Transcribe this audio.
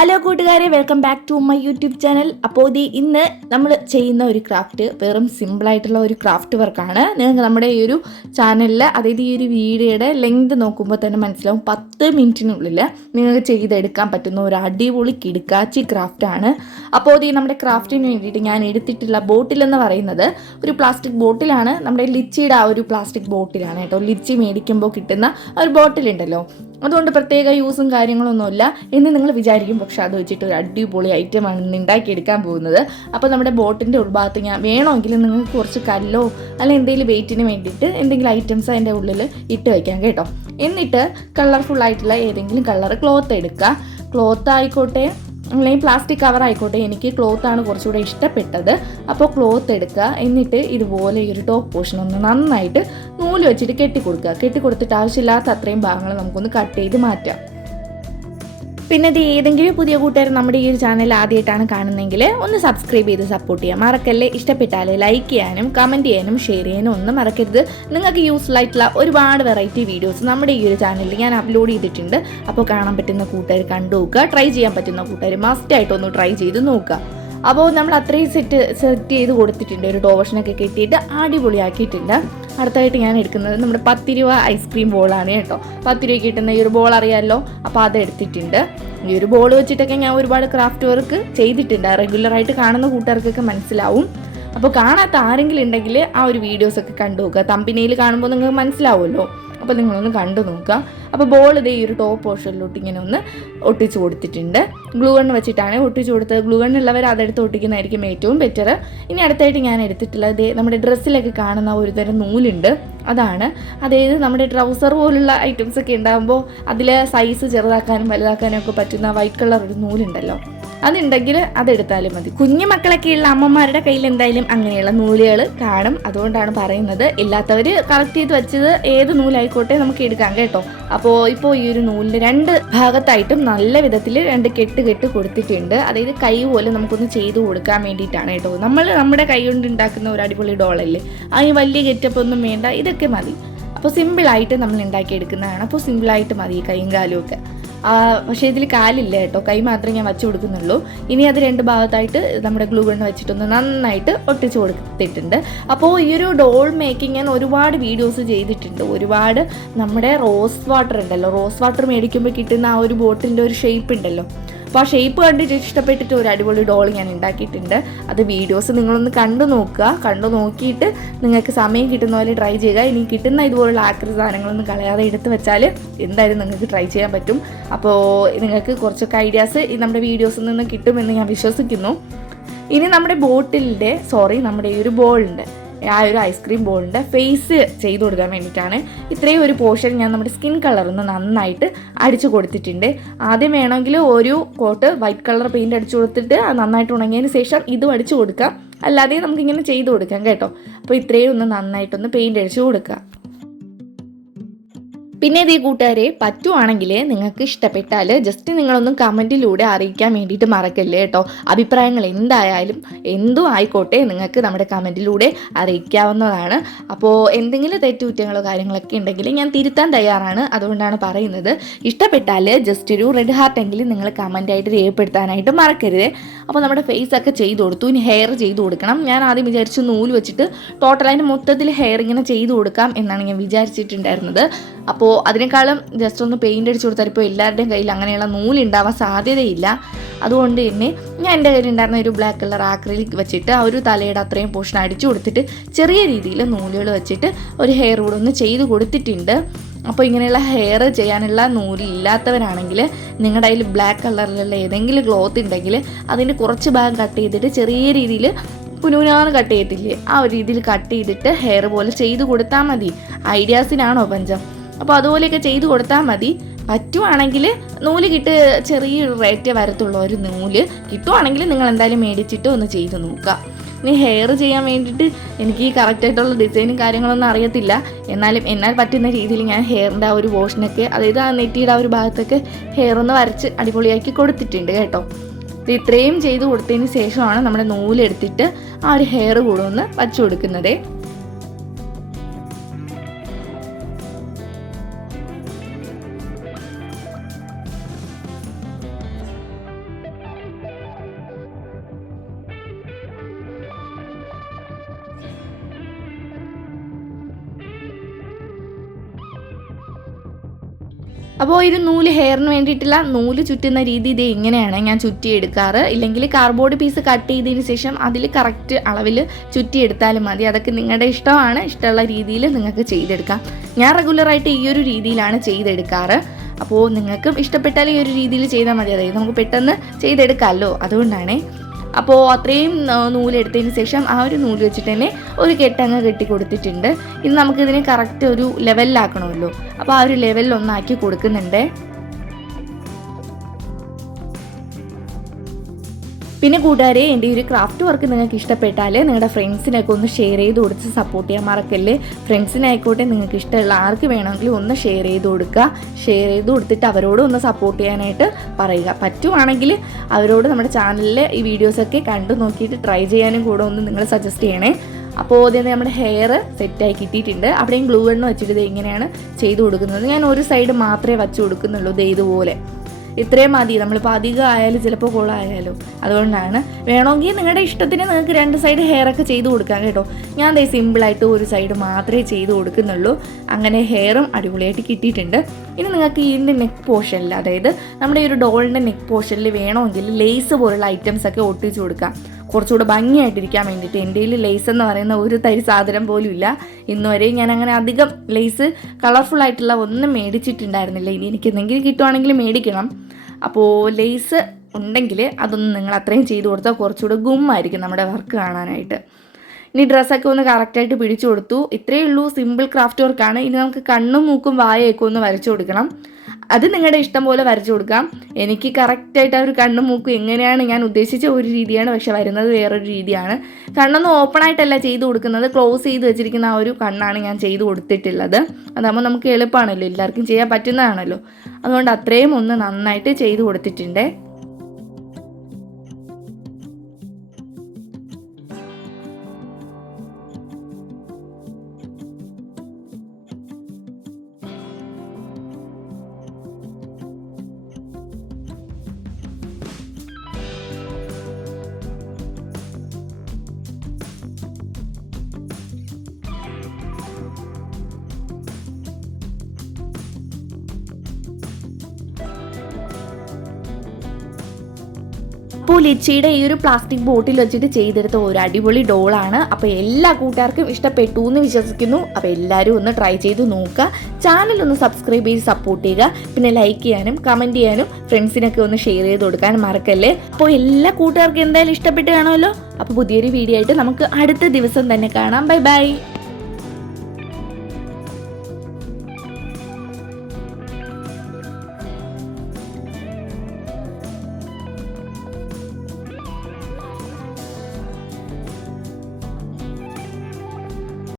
Hello കൂട്ടുകാരെ welcome back to my YouTube channel അപ്പോൾ ഇത് ഇന്ന് നമ്മൾ ചെയ്യുന്ന ഒരു ക്രാഫ്റ്റ് വെറും സിമ്പിളായിട്ടുള്ള ഒരു ക്രാഫ്റ്റ് വർക്കാണ് നിങ്ങൾക്ക് നമ്മുടെ ഈ ഒരു ചാനലിൽ അതായത് ഈ ഒരു വീഡിയോയുടെ ലെങ്ത് നോക്കുമ്പോൾ തന്നെ മനസ്സിലാവും. പത്ത് മിനിറ്റിനുള്ളിൽ നിങ്ങൾക്ക് ചെയ്തെടുക്കാൻ പറ്റുന്ന ഒരു അടിപൊളി കിടുക്കാച്ചി ക്രാഫ്റ്റാണ് അപ്പോൾ ഇത് നമ്മുടെ ക്രാഫ്റ്റിന് വേണ്ടിയിട്ട് ഞാൻ എടുത്തിട്ടുള്ള ബോട്ടിൽ എന്ന് പറയുന്നത് ഒരു പ്ലാസ്റ്റിക് ബോട്ടിലാണ് നമ്മുടെ ലിച്ചിയുടെ ആ ഒരു പ്ലാസ്റ്റിക് ബോട്ടിലാണ് കേട്ടോ. ലിച്ചി മേടിക്കുമ്പോൾ കിട്ടുന്ന ഒരു ബോട്ടിലുണ്ടല്ലോ അതുകൊണ്ട് പ്രത്യേക യൂസും കാര്യങ്ങളൊന്നുമില്ല. എന്ന് നിങ്ങൾ വിചാരിക്കും. പക്ഷെ അത് വെച്ചിട്ട് ഒരു അടിപൊളി ഐറ്റമാണ് ഉണ്ടാക്കിയെടുക്കാൻ പോകുന്നത്. അപ്പോൾ നമ്മുടെ ബോട്ടിന്റെ ഉൾഭാഗത്ത് ഞാൻ വേണമെങ്കിൽ നിങ്ങൾക്ക് കുറച്ച് കല്ലോ അല്ലെങ്കിൽ എന്തെങ്കിലും വെയിറ്റിന് വേണ്ടിയിട്ട് എന്തെങ്കിലും ഐറ്റംസ് അതിന്റെ ഉള്ളിൽ ഇട്ട് വയ്ക്കാം കേട്ടോ. എന്നിട്ട് കളർഫുൾ ആയിട്ടുള്ള ഏതെങ്കിലും കളർ ക്ലോത്ത് എടുക്കുക. ക്ലോത്ത് ആയിക്കോട്ടെ അല്ലെങ്കിൽ പ്ലാസ്റ്റിക് കവർ ആയിക്കോട്ടെ എനിക്ക് ക്ലോത്ത് ആണ് കുറച്ചുകൂടെ ഇഷ്ടപ്പെട്ടത്. അപ്പോൾ ക്ലോത്ത് എടുക്കുക എന്നിട്ട് ഇതുപോലെ ഈ ഒരു ടോപ്പ് പോർഷൻ ഒന്ന് നന്നായിട്ട് നൂൽ വെച്ചിട്ട് കെട്ടി കൊടുക്കുക കെട്ടി കൊടുത്തിട്ട് ആവശ്യമില്ലാത്ത അത്രയും ഭാഗങ്ങൾ നമുക്കൊന്ന് കട്ട് ചെയ്ത് മാറ്റാം. പിന്നെ ഇത് ഏതെങ്കിലും പുതിയ കൂട്ടുകാർ നമ്മുടെ ഈ ഒരു ചാനൽ ആദ്യമായിട്ടാണ് കാണുന്നതെങ്കിൽ ഒന്ന് സബ്സ്ക്രൈബ് ചെയ്ത് സപ്പോർട്ട് ചെയ്യാം. മറക്കല്ലേ? ഇഷ്ടപ്പെട്ടാൽ ലൈക്ക് ചെയ്യാനും കമന്റ് ചെയ്യാനും ഷെയർ ചെയ്യാനും ഒന്നും മറക്കരുത്. നിങ്ങൾക്ക് യൂസ്ഫുൾ ആയിട്ടുള്ള ഒരുപാട് വെറൈറ്റി വീഡിയോസ് നമ്മുടെ ഈ ഒരു ചാനലിൽ ഞാൻ അപ്ലോഡ് ചെയ്തിട്ടുണ്ട്. അപ്പോൾ കാണാൻ പറ്റുന്ന കൂട്ടുകാർ കണ്ടു നോക്കുക. ട്രൈ ചെയ്യാൻ പറ്റുന്ന കൂട്ടുകാർ മസ്റ്റായിട്ടൊന്ന് ട്രൈ ചെയ്ത് നോക്കുക. അപ്പോൾ നമ്മൾ അത്രയും സെറ്റ് സെറ്റ് ചെയ്ത് കൊടുത്തിട്ടുണ്ട്. ഒരു ഡോവഷനൊക്കെ കെട്ടിയിട്ട് അടിപൊളിയാക്കിയിട്ടുണ്ട്. അടുത്തായിട്ട് ഞാൻ എടുക്കുന്നത് നമ്മുടെ പത്ത് രൂപ ഐസ്ക്രീം ബോളാണ് കേട്ടോ. പത്ത് രൂപയ്ക്ക് കിട്ടുന്ന ഈ ഒരു ബോൾ അറിയാമല്ലോ അപ്പോൾ അത് എടുത്തിട്ടുണ്ട്. ഈ ഒരു ബോൾ വെച്ചിട്ടൊക്കെ ഞാൻ ഒരുപാട് ക്രാഫ്റ്റ് വർക്ക് ചെയ്തിട്ടുണ്ട്. റെഗുലറായിട്ട് കാണുന്ന കൂട്ടുകാർക്കൊക്കെ മനസ്സിലാവും. അപ്പോൾ കാണാത്ത ആരെങ്കിലും ഉണ്ടെങ്കിൽ ആ ഒരു വീഡിയോസൊക്കെ കണ്ടു നോക്കുക തമ്പിനയിൽ കാണുമ്പോൾ നിങ്ങൾക്ക് മനസ്സിലാവുമല്ലോ. അപ്പോൾ നിങ്ങളൊന്ന് കണ്ടു നോക്കുക. അപ്പോൾ ബോൾ ഇതേ ഈ ഒരു ടോപ്പ് പോർഷനിലോട്ട് ഇങ്ങനെ ഒന്ന് ഒട്ടിച്ചു കൊടുത്തിട്ടുണ്ട്. ഗ്ലൂ ഗണ്ണ് വെച്ചിട്ടാണ് ഒട്ടിച്ചു കൊടുത്തത്. ഗ്ലൂ ഗണ്ണുള്ളവർ അതെടുത്ത് ഒട്ടിക്കുന്നതായിരിക്കും ഏറ്റവും ബെറ്റർ ഇനി അടുത്തായിട്ട് ഞാൻ എടുത്തിട്ടുള്ളത് ദേ നമ്മുടെ ഡ്രസ്സിലൊക്കെ കാണുന്ന ഒരു തരം നൂലുണ്ട്. അതാണ്. അതായത് നമ്മുടെ ട്രൗസർ പോലുള്ള ഐറ്റംസ് ഒക്കെ ഉണ്ടാകുമ്പോൾ അതിൽ സൈസ് ചെറുതാക്കാനും വലുതാക്കാനും ഒക്കെ പറ്റുന്ന വൈറ്റ് കളർ ഒരു നൂലുണ്ടല്ലോ. അതുണ്ടെങ്കിൽ അതെടുത്താലും മതി. കുഞ്ഞു മക്കളൊക്കെയുള്ള അമ്മമാരുടെ കയ്യിൽ എന്തായാലും അങ്ങനെയുള്ള നൂലുകൾ കാണും. അതുകൊണ്ടാണ് പറയുന്നത്. ഇല്ലാത്തവർ കളക്ട് ചെയ്ത് വെച്ചത് ഏത് നൂലായിക്കോട്ടെ നമുക്ക് എടുക്കാം കേട്ടോ. അപ്പോൾ ഇപ്പോൾ ഈ ഒരു നൂലിന്റെ രണ്ട് ഭാഗത്തായിട്ടും നല്ല വിധത്തിൽ രണ്ട് കെട്ട് കെട്ട് കൊടുത്തിട്ടുണ്ട്. അതായത് കൈ പോലെ നമുക്കൊന്ന് ചെയ്ത് കൊടുക്കാൻ വേണ്ടിയിട്ടാണ് കേട്ടോ. നമ്മൾ നമ്മുടെ കൈ കൊണ്ട് ഉണ്ടാക്കുന്ന ഒരു അടിപൊളി ഡോളല്ലേ അതിന് വലിയ ഗെറ്റപ്പ് ഒന്നും വേണ്ട. ഇതൊക്കെ മതി. അപ്പോൾ സിമ്പിളായിട്ട് നമ്മൾ ഉണ്ടാക്കിയെടുക്കുന്നതാണ്. അപ്പോൾ സിമ്പിളായിട്ട് മതി കൈയും കാലും ഒക്കെ. പക്ഷേ ഇതിൽ കാലില്ല കേട്ടോ. കൈ മാത്രമേ ഞാൻ വച്ചു കൊടുക്കുന്നുള്ളൂ. ഇനി അത് രണ്ട് ഭാഗത്തായിട്ട് നമ്മുടെ ഗ്ലൂ ഗണ്ണ് വെച്ചിട്ടൊന്ന് നന്നായിട്ട് ഒട്ടിച്ചു കൊടുത്തിട്ടുണ്ട്. അപ്പോൾ ഈ ഒരു ഡോൾ മേക്കിംഗ് ഞാൻ ഒരുപാട് വീഡിയോസ് ചെയ്തിട്ടുണ്ട്. ഒരുപാട് നമ്മുടെ റോസ് വാട്ടർ ഉണ്ടല്ലോ. റോസ് വാട്ടർ മേടിക്കുമ്പോൾ കിട്ടുന്ന ആ ഒരു ബോട്ടിന്റെ ഒരു ഷേപ്പ് ഉണ്ടല്ലോ. അപ്പോൾ ആ ഷേപ്പ് കണ്ടിട്ട് ഇഷ്ടപ്പെട്ടിട്ട് ഒരു അടിപൊളി ഡോൾ ഞാൻ ഉണ്ടാക്കിയിട്ടുണ്ട്. അത് വീഡിയോസ് നിങ്ങളൊന്ന് കണ്ടു നോക്കുക. കണ്ടു നോക്കിയിട്ട് നിങ്ങൾക്ക് സമയം കിട്ടുന്ന പോലെ ട്രൈ ചെയ്യുക. ഇനി കിട്ടുന്ന ഇതുപോലുള്ള ആക്രി സാധനങ്ങളൊന്നും കളയാതെ എടുത്ത് വെച്ചാൽ എന്തായാലും നിങ്ങൾക്ക് ട്രൈ ചെയ്യാൻ പറ്റും. അപ്പോൾ നിങ്ങൾക്ക് കുറച്ചൊക്കെ ഐഡിയാസ് നമ്മുടെ വീഡിയോസിൽ നിന്ന് കിട്ടുമെന്ന് ഞാൻ വിശ്വസിക്കുന്നു. ഇനി നമ്മുടെ ബോട്ടിലിന്റെ സോറി നമ്മുടെ ഈ ഒരു ബോളിന്റെ ആ ഒരു ഐസ്ക്രീം ബോളിന്റെ ഫേസ് ചെയ്ത് കൊടുക്കാൻ വേണ്ടിയിട്ടാണ്. ഇത്രയും ഒരു പോർഷൻ ഞാൻ നമ്മുടെ സ്കിൻ കളർ ഒന്ന് നന്നായിട്ട് അടിച്ചു കൊടുത്തിട്ടുണ്ട്. ആദ്യം വേണമെങ്കിൽ ഒരു കോട്ട് വൈറ്റ് കളർ പെയിന്റ് അടിച്ചു കൊടുത്തിട്ട് അത് നന്നായിട്ട് ഉണങ്ങിയതിന് ശേഷം ഇതും അടിച്ചു കൊടുക്കാം. അല്ലാതെ നമുക്കിങ്ങനെ ചെയ്ത് കൊടുക്കാം കേട്ടോ. അപ്പോൾ ഇത്രയും ഒന്ന് നന്നായിട്ടൊന്ന് പെയിന്റ് അടിച്ചു കൊടുക്കുക. പിന്നെ ഇതേ കൂട്ടുകാരെ പറ്റുവാണെങ്കിൽ നിങ്ങൾക്ക് ഇഷ്ടപ്പെട്ടാൽ ജസ്റ്റ് നിങ്ങളൊന്നും കമന്റിലൂടെ അറിയിക്കാൻ വേണ്ടിയിട്ട് മറക്കല്ലേ കേട്ടോ. അഭിപ്രായങ്ങൾ എന്തായാലും എന്തും ആയിക്കോട്ടെ നിങ്ങൾക്ക് നമ്മുടെ കമന്റിലൂടെ അറിയിക്കാവുന്നതാണ്. അപ്പോൾ എന്തെങ്കിലും തെറ്റുകുറ്റങ്ങളോ കാര്യങ്ങളൊക്കെ ഉണ്ടെങ്കിൽ ഞാൻ തിരുത്താൻ തയ്യാറാണ് അതുകൊണ്ടാണ് പറയുന്നത്. ഇഷ്ടപ്പെട്ടാൽ ജസ്റ്റ് ഒരു റെഡ് ഹാർട്ട് എങ്കിലും നിങ്ങൾ കമന്റായിട്ട് രേഖപ്പെടുത്താനായിട്ട് മറക്കരുത്. അപ്പോൾ നമ്മുടെ ഫേസ് ഒക്കെ ചെയ്തു കൊടുത്തു. ഇനി ഹെയർ ചെയ്ത് കൊടുക്കണം. ഞാൻ ആദ്യം വിചാരിച്ചു നൂൽ വെച്ചിട്ട് ടോട്ടൽ ടോട്ടലായിട്ട് മൊത്തത്തിൽ ഹെയർ ഇങ്ങനെ ചെയ്ത് കൊടുക്കാം എന്നാണ് ഞാൻ വിചാരിച്ചിട്ടുണ്ടായിരുന്നത്. അപ്പോൾ അതിനേക്കാളും ജസ്റ്റ് ഒന്ന് പെയിന്റ് അടിച്ചു കൊടുത്താൽ ഇപ്പോൾ എല്ലാവരുടെയും കയ്യിൽ അങ്ങനെയുള്ള നൂലുണ്ടാവാൻ സാധ്യതയില്ല. അതുകൊണ്ട് തന്നെ ഞാൻ എന്റെ കയ്യിൽ ഉണ്ടായിരുന്ന ഒരു ബ്ലാക്ക് കളർ ആക്രിലിക് വെച്ചിട്ട് ആ ഒരു തലയുടെ അത്രയും പോർഷൻ അടിച്ചു കൊടുത്തിട്ട് ചെറിയ രീതിയിൽ നൂലുകൾ വെച്ചിട്ട് ഒരു ഹെയർ കൂടെ ഒന്ന് ചെയ്ത് കൊടുത്തിട്ടുണ്ട്. അപ്പോൾ ഇങ്ങനെയുള്ള ഹെയർ ചെയ്യാനുള്ള നൂലില്ലാത്തവരാണെങ്കിൽ നിങ്ങളുടെ കയ്യിൽ ബ്ലാക്ക് കളറിലുള്ള ഏതെങ്കിലും ക്ലോത്ത് ഉണ്ടെങ്കിൽ അതിന്റെ കുറച്ച് ഭാഗം കട്ട് ചെയ്തിട്ട് ചെറിയ രീതിയിൽ പുനൂനാന്ന് കട്ട് ചെയ്യത്തില്ലേ? ആ ഒരു രീതിയിൽ കട്ട് ചെയ്തിട്ട് ഹെയർ പോലെ ചെയ്ത് കൊടുത്താൽ മതി. ഐഡിയാസിനാണോ പഞ്ചം? അപ്പോൾ അതുപോലെയൊക്കെ ചെയ്തു കൊടുത്താൽ മതി. പറ്റുവാണെങ്കിൽ നൂൽ കിട്ട് ചെറിയൊരു റേറ്റ് വരത്തുള്ള. ഒരു നൂൽ കിട്ടുവാണെങ്കിൽ നിങ്ങൾ എന്തായാലും മേടിച്ചിട്ട് ഒന്ന് ചെയ്ത് നോക്കുക. ഇനി ഹെയർ ചെയ്യാൻ വേണ്ടിയിട്ട് എനിക്ക് കറക്റ്റായിട്ടുള്ള ഡിസൈനും കാര്യങ്ങളൊന്നും അറിയത്തില്ല. എന്നാലും എന്നാൽ പറ്റുന്ന രീതിയിൽ ഞാൻ ഹെയറിന്റെ ആ ഒരു പോർഷനൊക്കെ അതായത് ആ നെറ്റിയുടെ ആ ഒരു ഭാഗത്തൊക്കെ ഹെയർ ഒന്ന് വരച്ച് അടിപൊളിയാക്കി കൊടുത്തിട്ടുണ്ട് കേട്ടോ. ഇത് ഇത്രയും ചെയ്ത് കൊടുത്തതിന് ശേഷമാണ് നമ്മുടെ നൂലെടുത്തിട്ട് ആ ഒരു ഹെയർ കൂടെ ഒന്ന് വച്ചു കൊടുക്കുന്നത്. അപ്പോൾ ഒരു നൂൽ ഹെയറിന് വേണ്ടിയിട്ടുള്ള നൂൽ ചുറ്റുന്ന രീതി ഇത് ഇങ്ങനെയാണ് ഞാൻ ചുറ്റിയെടുക്കാറ്? ഇല്ലെങ്കിൽ കാർബോർഡ് പീസ് കട്ട് ചെയ്തതിന് ശേഷം അതിൽ കറക്റ്റ് അളവിൽ ചുറ്റിയെടുത്താലും മതി. അതൊക്കെ നിങ്ങളുടെ ഇഷ്ടമാണ്. ഇഷ്ടമുള്ള രീതിയിൽ നിങ്ങൾക്ക് ചെയ്തെടുക്കാം. ഞാൻ റെഗുലറായിട്ട് ഈ ഒരു രീതിയിലാണ് ചെയ്തെടുക്കാറ്. അപ്പോൾ നിങ്ങൾക്കും ഇഷ്ടപ്പെട്ടാൽ ഈ ഒരു രീതിയിൽ ചെയ്താൽ മതി. അതായത് നമുക്ക് പെട്ടെന്ന് ചെയ്തെടുക്കാമല്ലോ. അതുകൊണ്ടാണേ അപ്പോൾ അത്രയും നൂലെടുത്തതിന് ശേഷം ആ ഒരു നൂൽ വെച്ചിട്ട് തന്നെ ഒരു കെട്ടങ്ങ് കെട്ടി കൊടുത്തിട്ടുണ്ട്. ഇനി നമുക്കിതിനെ കറക്റ്റ് ഒരു ലെവലിലാക്കണമല്ലോ അപ്പോൾ ആ ഒരു ലെവലിൽ ഒന്നാക്കി കൊടുക്കുന്നുണ്ട്. പിന്നെ കൂട്ടുകാരെ എന്റെ ഒരു ക്രാഫ്റ്റ് വർക്ക് നിങ്ങൾക്ക് ഇഷ്ടപ്പെട്ടാൽ നിങ്ങളുടെ ഫ്രണ്ട്സിനൊക്കെ ഒന്ന് ഷെയർ ചെയ്ത് കൊടുത്ത് സപ്പോർട്ട് ചെയ്യാൻ മറക്കല്ലേ? ഫ്രണ്ട്സിനായിക്കോട്ടെ നിങ്ങൾക്ക് ഇഷ്ടമുള്ള ആർക്ക് വേണമെങ്കിലും ഒന്ന് ഷെയർ ചെയ്ത് കൊടുക്കുക. ഷെയർ ചെയ്ത് കൊടുത്തിട്ട് അവരോട് ഒന്ന് സപ്പോർട്ട് ചെയ്യാനായിട്ട് പറയുക. പറ്റുവാണെങ്കിൽ അവരോട് നമ്മുടെ ചാനലിലെ ഈ വീഡിയോസൊക്കെ കണ്ടു നോക്കിയിട്ട് ട്രൈ ചെയ്യാനും കൂടെ ഒന്ന് നിങ്ങൾ സജസ്റ്റ് ചെയ്യണേ. അപ്പോൾ ഇത് നമ്മുടെ ഹെയർ സെറ്റായി കിട്ടിയിട്ടുണ്ട്. അവിടെയും ഗ്ലൂ എണ്ണ വെച്ചിട്ട് ഇത് ഇങ്ങനെയാണ് ചെയ്ത് കൊടുക്കുന്നത്. ഞാൻ ഒരു സൈഡ് മാത്രമേ വച്ച് കൊടുക്കുന്നുള്ളൂ ദേ ഇതുപോലെ. ഇത്രയും മതി. നമ്മളിപ്പോൾ അധികം ആയാലും ചിലപ്പോൾ കൊള്ളായാലും. അതുകൊണ്ടാണ്. വേണമെങ്കിൽ നിങ്ങളുടെ ഇഷ്ടത്തിന് നിങ്ങൾക്ക് രണ്ട് സൈഡ് ഹെയർ ഒക്കെ ചെയ്ത് കൊടുക്കാം കേട്ടോ. ഞാൻ ദേ സിമ്പിളായിട്ട് ഒരു സൈഡ് മാത്രമേ ചെയ്ത് കൊടുക്കുന്നുള്ളൂ. അങ്ങനെ ഹെയറും അടിപൊളിയായിട്ട് കിട്ടിയിട്ടുണ്ട്. ഇനി നിങ്ങൾക്ക് ഇതിന്റെ നെക്ക് പോർഷനിൽ അതായത് നമ്മുടെ ഈ ഒരു ഡോളിന്റെ നെക്ക് പോർഷനിൽ വേണമെങ്കിൽ ലേസ് പോലുള്ള ഐറ്റംസ് ഒക്കെ ഒട്ടിച്ച് കൊടുക്കാം. കുറച്ചുകൂടെ ഭംഗിയായിട്ടിരിക്കാൻ വേണ്ടിയിട്ട് എന്റെ കയ്യിൽ ലേസ് എന്ന് പറയുന്ന ഒരു തരി സാധനം പോലും ഇല്ല. ഇന്ന് വരെ ഞാൻ അങ്ങനെ അധികം ലേസ് കളർഫുൾ ആയിട്ടുള്ള ഒന്നും മേടിച്ചിട്ടുണ്ടായിരുന്നില്ല. ഇനി എനിക്ക് എന്തെങ്കിലും കിട്ടുവാണെങ്കിൽ മേടിക്കണം. അപ്പോൾ ലേസ് ഉണ്ടെങ്കിൽ അതൊന്നും നിങ്ങൾ അത്രയും ചെയ്ത് കൊടുത്താൽ കുറച്ചുകൂടെ ഗുമ്മായിരിക്കും നമ്മുടെ വർക്ക് കാണാനായിട്ട്. ഇനി ഡ്രസ്സൊക്കെ ഒന്ന് കറക്റ്റായിട്ട് പിടിച്ചു കൊടുത്തു. ഇത്രയേ ഉള്ളൂ. സിമ്പിൾ ക്രാഫ്റ്റ് വർക്കാണ് ഇനി നമുക്ക് കണ്ണും മൂക്കും വായയൊക്കെ ഒന്ന് വരച്ചു കൊടുക്കണം. അത് നിങ്ങളുടെ ഇഷ്ടം പോലെ വരച്ചു കൊടുക്കാം. എനിക്ക് കറക്റ്റായിട്ട് ആ ഒരു കണ്ണും മൂക്കും എങ്ങനെയാണ് ഞാൻ ഉദ്ദേശിച്ച ഒരു രീതിയാണ് പക്ഷെ വരുന്നത് വേറൊരു രീതിയാണ്. കണ്ണൊന്നും ഓപ്പൺ ആയിട്ടല്ല ചെയ്തു കൊടുക്കുന്നത്. ക്ലോസ് ചെയ്ത് വെച്ചിരിക്കുന്ന ആ ഒരു കണ്ണാണ് ഞാൻ ചെയ്തു കൊടുത്തിട്ടുള്ളത്. അതാകുമ്പോൾ നമുക്ക് എളുപ്പമാണല്ലോ എല്ലാവർക്കും ചെയ്യാൻ പറ്റുന്നതാണല്ലോ. അതുകൊണ്ട് അത്രയും ഒന്ന് നന്നായിട്ട് ചെയ്തു കൊടുത്തിട്ടുണ്ട്. അപ്പോൾ ലിച്ചിയുടെ ഈ ഒരു പ്ലാസ്റ്റിക് ബോട്ടിൽ വെച്ചിട്ട് ചെയ്തെടുത്ത ഒരു അടിപൊളി ഡോളാണ് അപ്പോൾ എല്ലാ കൂട്ടുകാർക്കും ഇഷ്ടപ്പെട്ടു എന്ന് വിശ്വസിക്കുന്നു. അപ്പോൾ എല്ലാവരും ഒന്ന് ട്രൈ ചെയ്ത് നോക്കുക. ചാനൽ ഒന്ന് സബ്സ്ക്രൈബ് ചെയ്ത് സപ്പോർട്ട് ചെയ്യുക. പിന്നെ ലൈക്ക് ചെയ്യാനും കമന്റ് ചെയ്യാനും ഫ്രണ്ട്സിനൊക്കെ ഒന്ന് ഷെയർ ചെയ്ത് കൊടുക്കാൻ മറക്കല്ലേ? അപ്പോൾ എല്ലാ കൂട്ടുകാർക്കും എന്തായാലും ഇഷ്ടപ്പെട്ട് കാണുമല്ലോ. അപ്പോൾ പുതിയൊരു വീഡിയോ ആയിട്ട് നമുക്ക് അടുത്ത ദിവസം തന്നെ കാണാം. Bye bye